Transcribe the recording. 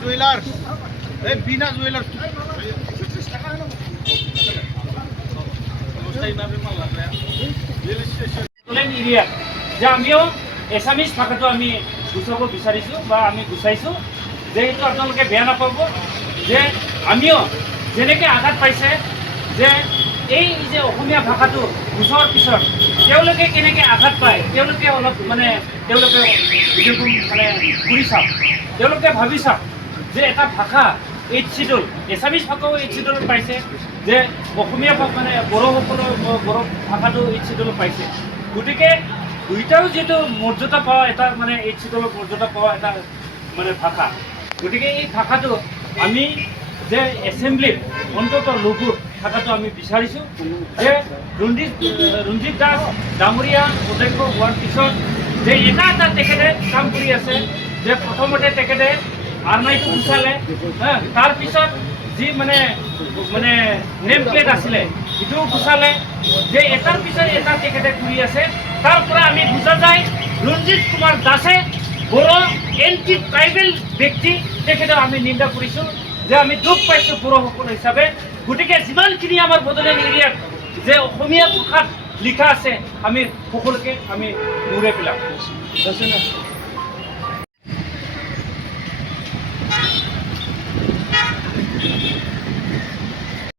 জুয়েলাৰ এই বিনা জুয়েলাৰ যে আমিও এছামিজ ভাষাটো আমি গুচাব বিচাৰিছোঁ বা আমি গুচাইছোঁ। যেহেতু আপোনালোকে বেয়া নাপাব যে আমিও যেনেকৈ আঘাত পাইছে যে এই যে অসমীয়া ভাষাটো গুচোৱাৰ পিছত তেওঁলোকে কেনেকৈ আঘাত পায়, তেওঁলোকে অলপ তেওঁলোকে মানে ঘূৰি চাওক, তেওঁলোকে ভাবি চাওক যে এটা ভাষা এইট শিডিউল, এছামিজ ভাষাও এইট শিডিউলত পাইছে, যে অসমীয়া বড়োসকলৰ বড়ো ভাষাটো এইট শিডিউলত পাইছে। গতিকে দুইটাও যিহেতু মৰ্যাদা পোৱা এটা এইট শিডিউলৰ মৰ্যাদা পোৱা এটা ভাষা। গতিকে এই ভাষাটো আমি যে এছেম্বলিত অন্তত লঘু ভাষাটো আমি বিচাৰিছোঁ যে ৰঞ্জিত দাস ডাঙৰীয়া অধ্যক্ষ হোৱাৰ পিছত যে এটা তেখেতে কাম কৰি আছে, যে প্ৰথমতে তেখেতে আৰনাইটো গুচালে, তাৰপিছত যি নেম প্লেট আছিলে সেইটোও গুচালে, যে এটাৰ পিছত এটা তেখেতে কৰি আছে। তাৰ পৰা আমি বুজা যায় ৰঞ্জিত কুমাৰ দাসে বড়ো এণ্টি ট্ৰাইবেল ব্যক্তি, তেখেতক আমি নিন্দা কৰিছোঁ, যে আমি দুখ পাইছোঁ বড়োসকল হিচাপে। গতিকে যিমানখিনি আমাৰ বড়োলেণ্ড এৰিয়াত যে অসমীয়া ভাষাত লিখা আছে আমি সকলোকে আমি মূৰে পেলাম।